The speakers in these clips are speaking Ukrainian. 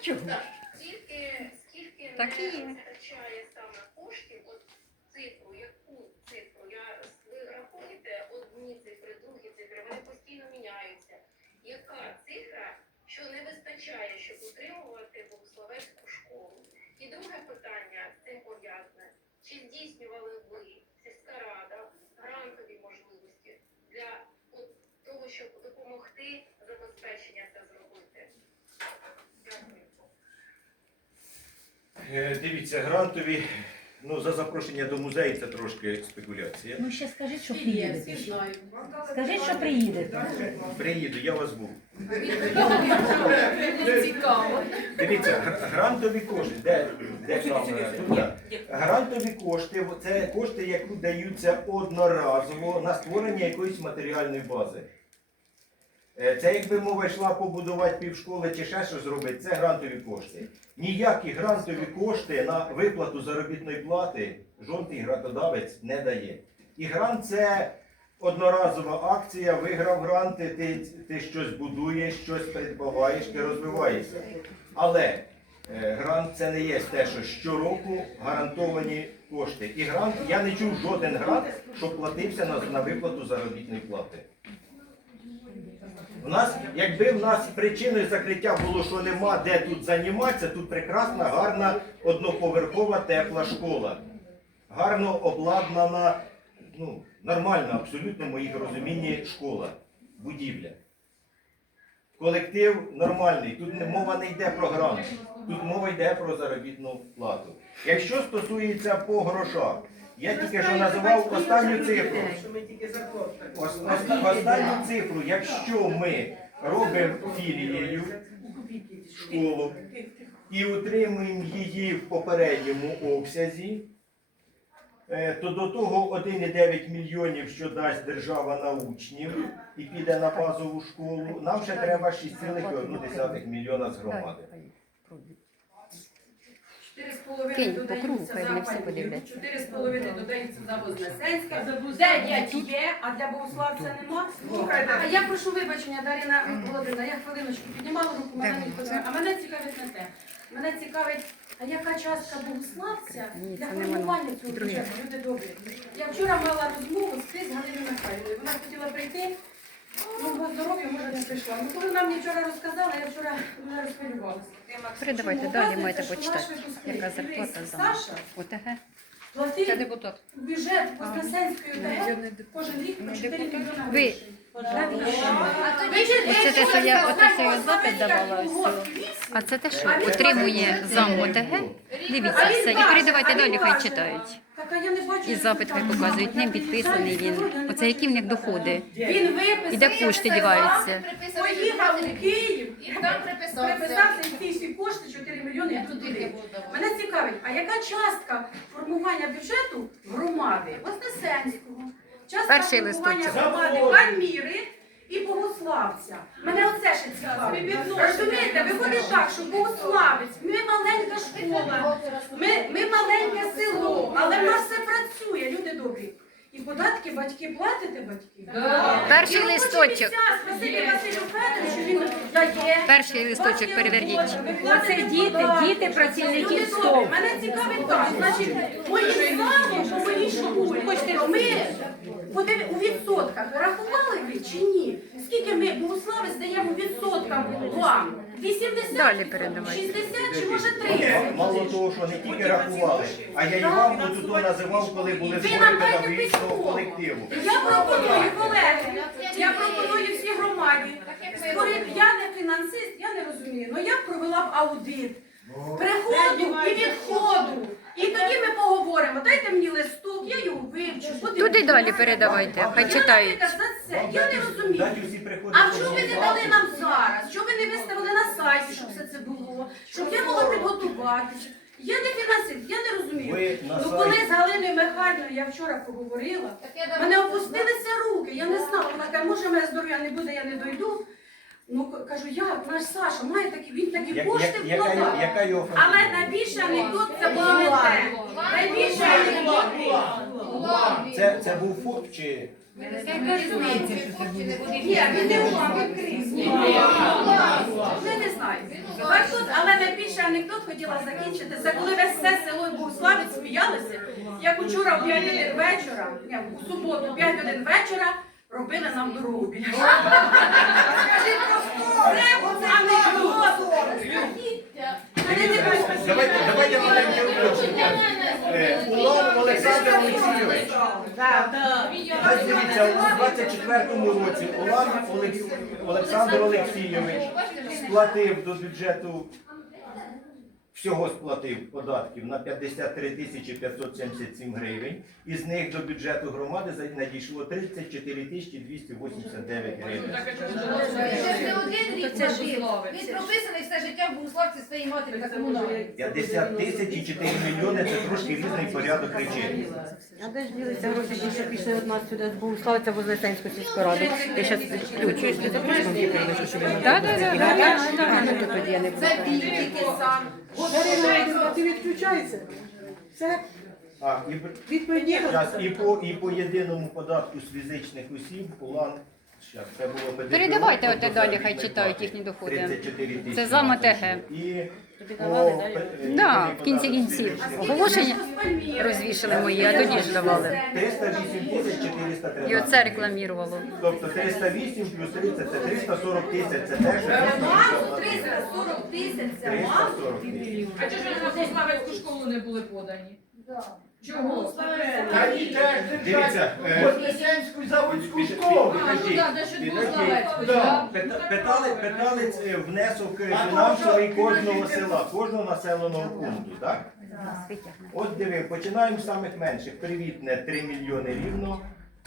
чого? Так, скільки, скільки Так не вистачає саме коштів, от цифру, яку цифру, я, ви рахуєте одні цифри, другі цифри, вони постійно міняються. Яка цифра, що не вистачає, щоб утримувати Богословецьку школу? І друге питання з цим пов'язане. Чи здійснювали ви, сільська рада, грантові можливості для от, того, щоб допомогти забезпечення це зробити? Дякую. Е, Дивіться, грантові, ну за запрошення до музею це трошки спекуляція. Ну ще скажіть, що приїдете. Скажіть, що приїдете. Приїду, я вас був. Цікаво. Дивіться, грантові кошти. Де, де камера? Тут. Грантові кошти це кошти, які даються одноразово на створення якоїсь матеріальної бази. Е, Це якби мова йшла побудувати півшколи чи ще щось зробити, це грантові кошти. Ніякі грантові кошти на виплату заробітної плати жодний грантодавець не дає. І грант це одноразова акція, виграв гранти, ти, ти щось будуєш, щось придбаваєш, ти розвиваєшся. Але е, грант це не є те, що щороку гарантовані кошти. І грант, я не чув жоден грант, що платився на, на виплату заробітної плати. У нас, якби в нас причиною закриття було, що нема де тут займатися, тут прекрасна, гарна, одноповерхова тепла школа. Гарно обладнана, ну, нормальна, абсолютно в моїх розумінні школа, будівля. Колектив нормальний, тут мова не йде про грант, тут мова йде про заробітну плату. Якщо стосується по грошах, я тільки що називав останню цифру. Оста- Останню цифру, якщо ми робимо філією школу і утримуємо її в попередньому обсязі, е, то до того 1,9 мільйонів, що дасть держава на учнів і піде на базову школу, нам ще треба 6,1 мільйона з громади. Кинь по кругу, хай вони всі подивляться. Чотири з половиною додаються за Вознесенське. Дев'ять є, а для Богославця нема. А я прошу вибачення, Дарина Володимирівна, я хвилиночку піднімала руку, мене не подивила. А мене цікавить не те. Мене цікавить, а яка частка Богославця для формування цього бюджету? Люди добрі. Я вчора мала розмову з Крис Галиною Михайлівною. Вона хотіла прийти. Ну, по здоров'ю може не прийшла. Ну, коли нам мені вчора я вчора дуже розхвилювалася. Передавайте далі, маєте почитати, яка зарплата за Саша ОТГ. Це платив депутат. бюджет Вознесенської ОТГ кожен рік по 4 мільйони гривень. Оце те, що я оце що я запит давала. А це те, що отримує зам ОТГ. Дивіться все. І передавайте далі, хай читають. Так, а я не бачу І запит хай показують, ним підписаний він. Оце які в них доходи. Він виписав. І де кошти діваються. Поїхав у Київ, І там приписався. приписався і всі кошти 4 мільйони Я і туди не. Мене цікавить, а яка частка формування бюджету громади Вознесенського? Частка Перший формування листочок. громади Пальміри і Богославця. Мене оце ще цікавить. Розумієте, виходить так, що Богославець, ми маленька школа, ми, ми маленьке село, але в нас все працює, люди добрі. І податки батьки платите батьки? Перший листочок. Перший листочок переверніть. Оце діти, діти працівників Люди СТОВ. Мене цікавить так, значить, ми у відсотках рахували ви чи ні? Скільки ми Богослави здаємо відсоткам вам? 80, Далі передавайте. 60 чи може 30? Мало того, що не тільки рахували, а я і вам тут називав, коли були Ви збори нам дайте педагогічного письмо. колективу. Я пропоную, колеги, я пропоную всій громаді. Створити, я не фінансист, я не розумію, але я б провела б аудит. Приходу і відходу. І тоді ми поговоримо. Дайте мені листок, Туди далі передавайте, хай Я, читають. за це. Я не розумію. Дайте всі приходять. А чого ви не дали нам зараз? Чого ви не виставили на сайті, щоб все це було? Щоб я могла підготуватися. Я не фінансист, я не розумію. Ну коли з Галиною Михайлівною я вчора поговорила, в мене опустилися руки, я не знала. Вона каже, може мене здоров'я не буде, я не дойду. Ну кажу, як наш Саша має такі, він такі кошти вкладає. Але найбільший анекдот це було не те. Найбільший анекдот. Це, це був ФОП чи... Ні, не уламок крізь. Не знаю. Так тут, але найбільше анекдот хотіла закінчити. Це коли весь все село і Богославець сміялися, як учора в 5 годин вечора, ні, у суботу, 5 годин вечора, робили нам дорогу біля. Це анекдот. Давайте, давайте маленьке уточнення. Е, Улан Олександр Олексійович. У 24-му році Олександр Олексійович сплатив до бюджету, всього сплатив податків на 53 тисячі 577 гривень. Із них до бюджету громади за- надійшло 34 тисячі 289 гривень. Це ж один рік це ж платив. Він прописаний все життя в Богославці своїй матері та комунальній. 50 тисяч і 4 мільйони це трошки різний порядок речей. А де ж ділиться гроші, що пішли від нас сюди з Богуславиця возле Сенської сільської ради? Я зараз запишеш комп'ютер, лише, щоб я Да, да, да, да, да, да. А, ну то тоді я не буду. Це він тільки сам. Ти відключається. Це А, і, відповідні. по, і по єдиному податку з фізичних осіб Улан, щас, це було ПДФО, Передавайте оте далі, хай читають їхні доходи. 34 тисячі. Це за МТГ. І Далі? е, Да, в кінці кінців. Оголошення розвішали мої, а тоді ж давали. 308 тисяч 413. І оце рекламірувало. Тобто 308 плюс 30 це 340 тисяч, це теж Маму 340 тисяч, це маму. 340 тисяч. А чого ж на Славецьку школу не були подані? Чого? Дивіться, е, Вознесенську заводську школу. А, ну так, де. Так? Питали, питали е, внесок е, фінансовий кожного села, кожного населеного пункту, так? От диви, починаємо з самих менших. Привітне 3 мільйони рівно.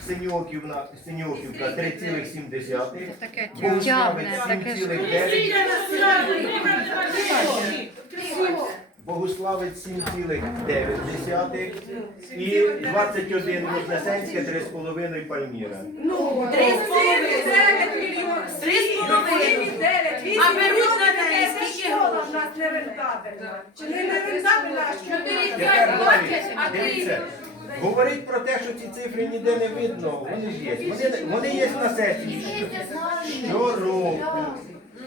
Синьоківна, Синьоківка 3,7. Таке Богославець тягне, таке ж. 7,9. Богуславець 7,9 і 21 Вознесенське 3,5 Пальміра. Ну, 3,9 мільйонів. 3,9. А беруть на неї скільки в нас не рентабельна. Чи не не рентабельна, а що Тепер говорить, дивіться, говорить про те, що ці цифри ніде не видно, вони ж є. Вони, вони є на сесії. Що- Щороку,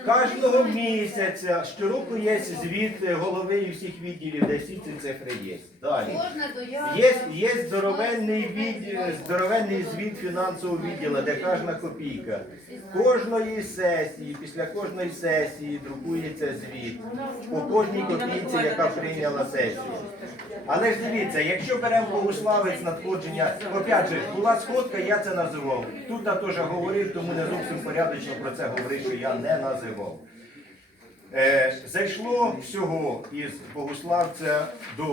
кожного місяця, щороку є звіт голови і всіх відділів, де всі ці цифри є. Далі. Є, є здоровенний, від, здоровенний звіт фінансового відділу, де кожна копійка. Кожної сесії, після кожної сесії друкується звіт по кожній копійці, яка прийняла сесію. Але ж дивіться, якщо беремо Богуславець надходження, опять же, була сходка, я це називав. Тут я теж говорив, тому не зовсім порядочно про це говорив, що я не називав. Е, зайшло всього із Богуславця до